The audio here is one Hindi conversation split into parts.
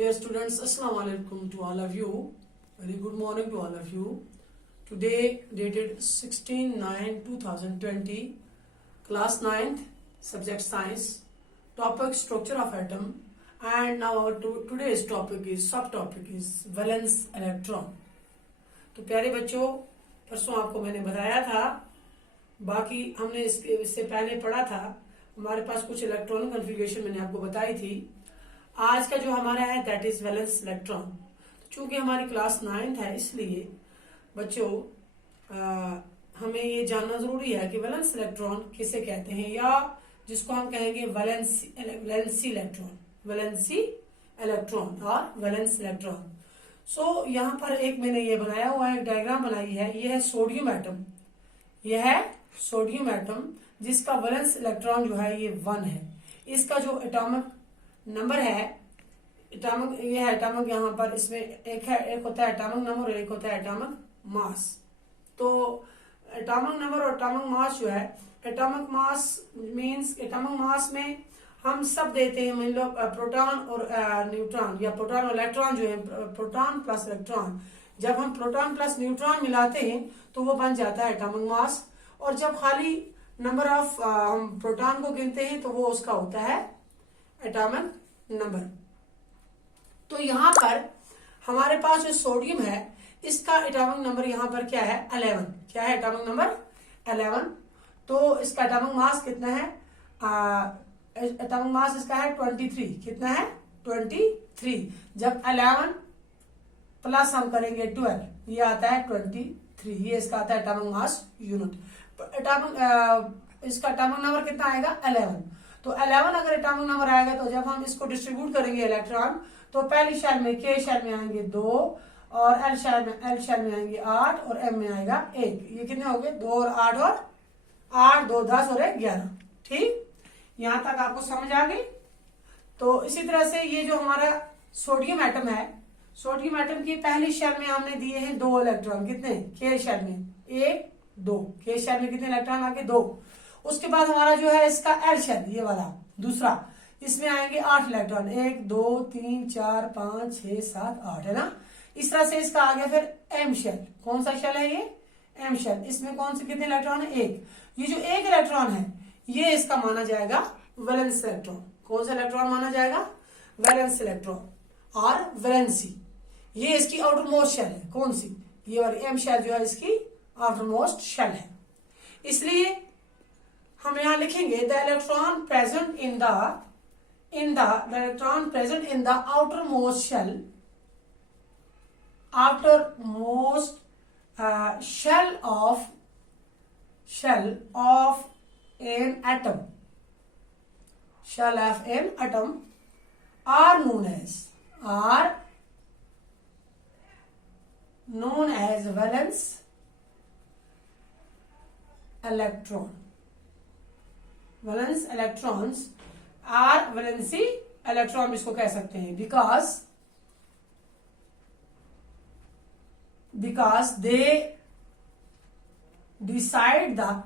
Dear students, Assalamu alaikum to all of you. Very good morning to all of you. Today, dated 16/9/2020, class 9th, subject science, topic structure of atom, and now our today's topic is subtopic is valence electron. तो प्यारे बच्चों, परसों आपको मैंने बताया था, बाकी हमने इससे पहले पढ़ा था, हमारे पास कुछ इलेक्ट्रॉनिक कॉन्फ़िगरेशन मैंने आपको बताई थी। आज का जो हमारा है दैट इज वैलेंस इलेक्ट्रॉन। चूंकि हमारी क्लास 9th है, इसलिए बच्चों हमें ये जानना जरूरी है कि वैलेंस इलेक्ट्रॉन किसे कहते हैं, या जिसको हम कहेंगे वैलेंसी इलेक्ट्रॉन और वैलेंस इलेक्ट्रॉन। सो यहाँ पर एक मैंने ये बनाया हुआ है, एक डायग्राम बनाई है। ये है सोडियम एटम, यह है सोडियम एटम जिसका वैलेंस इलेक्ट्रॉन जो है ये 1 है। इसका जो एटॉमिक नंबर है, एटॉमिक ये है एटॉमिक, यहाँ पर इसमें एक होता है एटॉमिक नंबर और एक होता है एटॉमिक मास। तो एटॉमिक नंबर और एटॉमिक मास जो है, atomic mass means atomic mass में हम सब देते हैं, मान लो प्रोटॉन और न्यूट्रॉन, या प्रोटॉन और इलेक्ट्रॉन जो है, प्रोटॉन प्लस इलेक्ट्रॉन। जब हम प्रोटॉन प्लस न्यूट्रॉन मिलाते हैं तो वो बन जाता है एटॉमिक मास, और जब खाली नंबर ऑफ हम प्रोटॉन को गिनते हैं तो वो उसका होता है एटॉमिक नंबर। तो यहाँ पर हमारे पास जो सोडियम है, इसका एटॉमिक नंबर यहाँ पर क्या है, 11। क्या है एटॉमिक नंबर 11। तो इसका एटॉमिक मास कितना है, एटॉमिक मास इसका है 23। कितना है 23। जब 11 प्लस हम करेंगे 12, ये आता है 23। ये इसका आता है एटॉमिक मास यूनिट। इसका एटॉमिक नंबर कितना आएगा 11। तो 11 अगर एटॉमिक नंबर आएगा तो जब हम इसको डिस्ट्रीब्यूट करेंगे इलेक्ट्रॉन, तो पहली शेल में के शेल में आएंगे 2, और एल शेल में आएंगे 8, और एम में आएगा 1। ये कितने हो गए, 2 और 8 और 8, 2 10 और 1 11। ठीक, यहां तक आपको समझ आ गई। तो इसी तरह से ये जो हमारा सोडियम एटम है, सोडियम एटम की पहली शेल में हमने दिए हैं 2 इलेक्ट्रॉन। कितने, के शेल में 1 2, के शेल में कितने इलेक्ट्रॉन आगे 2। उसके बाद हमारा जो है इसका एल शेल, ये वाला दूसरा, इसमें आएंगे 8 इलेक्ट्रॉन, 1 2 3 4 5 6 7 8, है ना। इस तरह से इसका आ गया फिर एम शेल। कौन सा शेल है ये, एम शेल। इसमें कौन से कितने इलेक्ट्रॉन है, 1। ये जो 1 इलेक्ट्रॉन है, ये इसका माना जाएगा वैलेंस इलेक्ट्रॉन। कौन सा इलेक्ट्रॉन माना जाएगा, वैलेंस इलेक्ट्रॉन और वैलेंसी। ये इसकी आउटर मोस्ट शेल है। कौन सी, ये वाली एम शेल जो है इसकी आउटर मोस्ट शेल है। इसलिए हम यहां लिखेंगे the electron present in the electron present in the outermost shell of an atom are known as valence electron. Valence electrons are valency electron इसको कह सकते हैं, because they decide the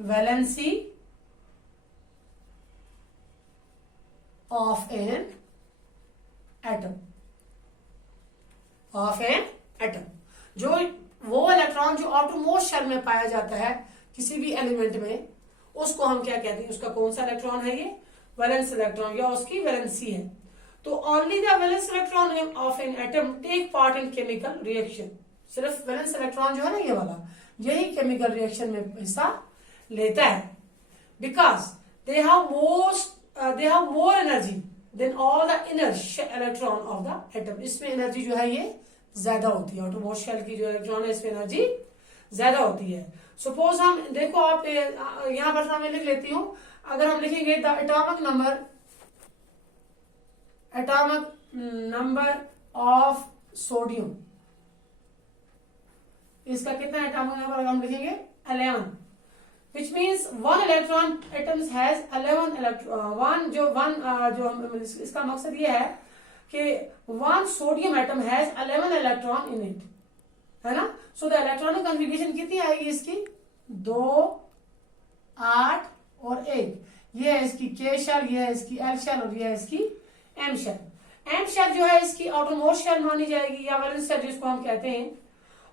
valency of an atom. जो वो इलेक्ट्रॉन जो आउटर मोस्ट शेल में पाया जाता है किसी भी एलिमेंट में, उसको हम क्या कहते हैं, उसका कौन सा इलेक्ट्रॉन है, ये वैलेंस इलेक्ट्रॉन, या उसकी वैलेंसी है। तो only the valence electron of an atom take part in chemical reaction. सिर्फ वैलेंस इलेक्ट्रॉन जो है ना, ये वाला, यही केमिकल रिएक्शन में हिस्सा लेता है। Because they have more energy than all the inner electron of the atom. इसमें एनर्जी जो है ये ज्यादा होती है, आउटरमोस्ट शेल की जो इलेक्ट्रॉन है इसमें एनर्जी ज्यादा होती है। सपोज हम देखो, आप यहां पर मैं लिख लेती हूं, अगर हम लिखेंगे the atomic number of sodium, इसका कितना एटॉमिक नंबर अगर हम लिखेंगे 11, which means 1 electron atoms has 11 electron. जो इसका मकसद ये है कि 1 sodium atom has 11 electron in it, है ना। सो द इलेक्ट्रॉनिक कॉन्फ़िगरेशन कितनी आएगी इसकी, 2 8 और 1। ये है इसकी के शेल, ये है इसकी एल शेल और ये है इसकी एम शेल। एम शेल जो है इसकी आउटरमोस्ट शेल मानी जाएगी या वैलेंस शेल जिसको हम कहते हैं,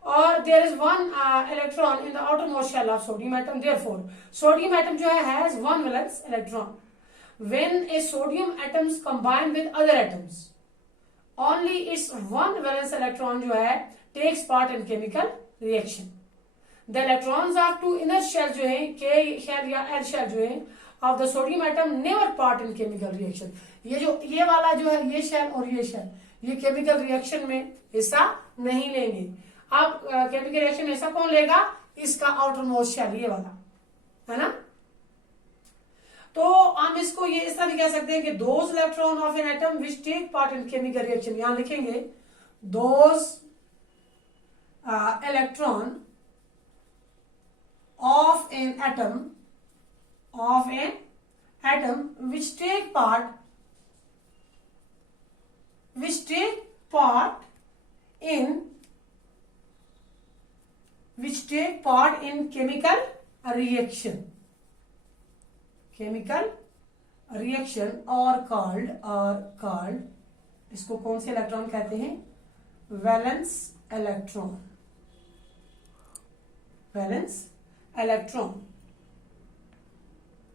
और there is one electron in the outermost shell of sodium atom, therefore sodium atom जो है has one valence electron. When a sodium atoms combine with other atoms, only its one valence electron जो है takes part in chemical reaction. The electrons of two inner shell जो है के शेल या एल शेल जो है of the sodium atom never part in chemical reaction. ये वाला जो है ये शेल और ये शेल ये केमिकल रिएक्शन में हिस्सा नहीं लेंगे। अब केमिकल रिएक्शन में हिस्सा कौन लेगा? इसका आउटरमोस्ट शेल, ये वाला है ना। तो हम इसको ये इस तरह भी कह सकते हैं कि those electron of an atom which take part in chemical reaction, यहां लिखेंगे those electron of an atom which take part in chemical reaction or called इसको कौन से इलेक्ट्रॉन कहते हैं? Valence electron.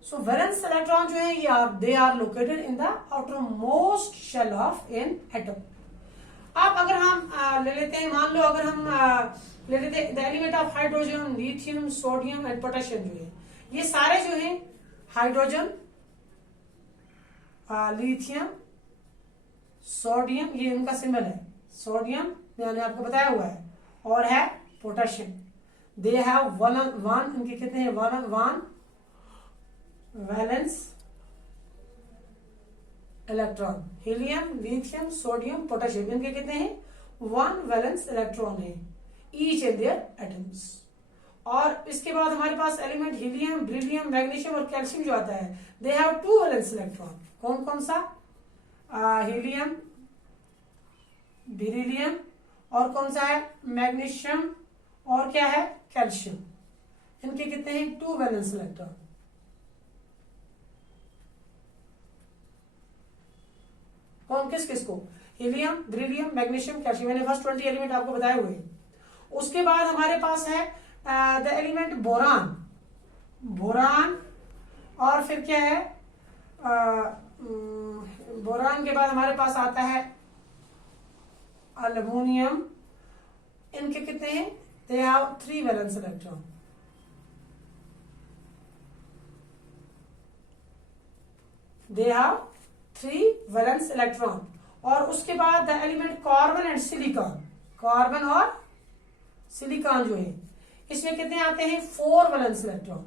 So valence electron जो है ये they are located in the outermost shell of an atom। अब अगर हम ले लेते हैं, मान लो अगर हम ले लेते हैं the element of hydrogen, lithium, sodium and potassium जो है, ये सारे जो है हाइड्रोजन, लिथियम, सोडियम, ये इनका सिंबल है सोडियम, मैंने आपको बताया हुआ है, और है पोटेशियम। दे हैव वन इनके कितने हैं? One valence electron. Helium, lithium, sodium, potassium, इनके कितने हैं? वन वैलेंस इलेक्ट्रॉन है ईच इन देयर एटम्स। और इसके बाद हमारे पास एलिमेंट हीलियम, ब्रिलियम, मैग्नीशियम और कैल्शियम जो आता है, they have two valence electron. कौन कौन सा? हीलियम, बेरिलियम, और कौन सा है? मैग्नीशियम, और क्या है? कैल्शियम। इनके कितने हैं? Two valence electron. कौन किस को? Helium, beryllium, magnesium, calcium. मैंने फर्स्ट 20 एलिमेंट आपको बताए हुए हैं। उसके बाद हमारे पास है द एलिमेंट बोरान, और फिर क्या है? बोरान के बाद हमारे पास आता है एल्युमिनियम। इनके कितने हैं? They have 3 valence electron. They have 3 valence electron. और उसके बाद the element carbon and silicon, carbon और सिलिकॉन जो है, इसमें कितने आते हैं? 4 वैलेंस इलेक्ट्रॉन।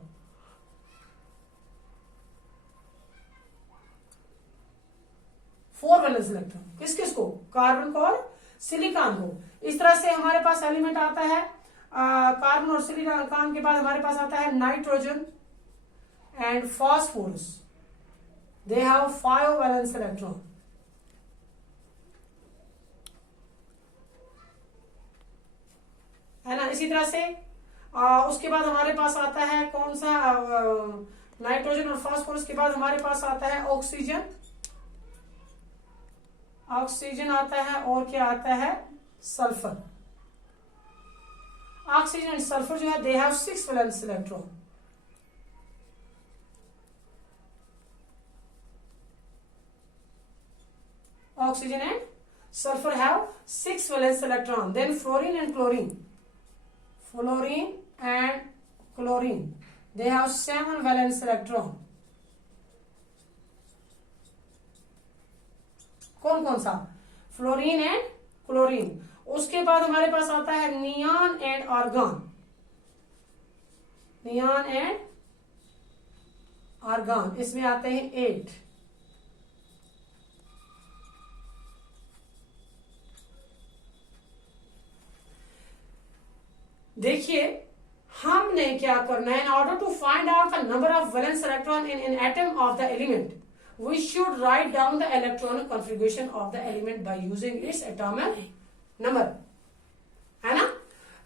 किस को? कार्बन को और सिलिकॉन को। इस तरह से हमारे पास एलिमेंट आता है कार्बन और सिलिकॉन के बाद हमारे पास आता है nitrogen and phosphorus. They have 5 valence electron. है ना। इसी तरह से उसके बाद हमारे पास आता है कौन सा? नाइट्रोजन और फास्फोरस के बाद हमारे पास आता है ऑक्सीजन आता है, और क्या आता है? सल्फर। ऑक्सीजन एंड सल्फर जो है they have 6 valence electron. Oxygen and sulphur have 6 valence electron. Then fluorine and chlorine they have 7 valence electron। कौन सा? Fluorine and chlorine. उसके बाद हमारे पास आता है नियॉन एंड आर्गन। इसमें आते हैं 8। देखिए हमने क्या करना है? In order to find out the number of valence electron in an atom of the element, we should write down the electronic configuration of the element by using its atomic number, है ना।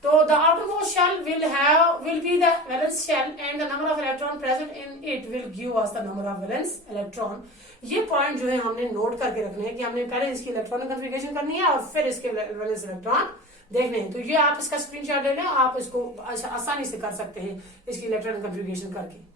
तो the outermost shell will be the valence shell and the number of electron present in it will give us the number of valence electron. ये पॉइंट जो है हमने नोट करके रखने हैं कि हमने पहले इसकी इलेक्ट्रॉनिक कन्फिगरेशन करनी है और फिर इसके वैलेंस इलेक्ट्रॉन देखने हैं। तो ये आप इसका स्क्रीनशॉट ले लें, आप इसको आसानी से कर सकते हैं इसकी इलेक्ट्रॉनिक कन्फिगरेशन करके।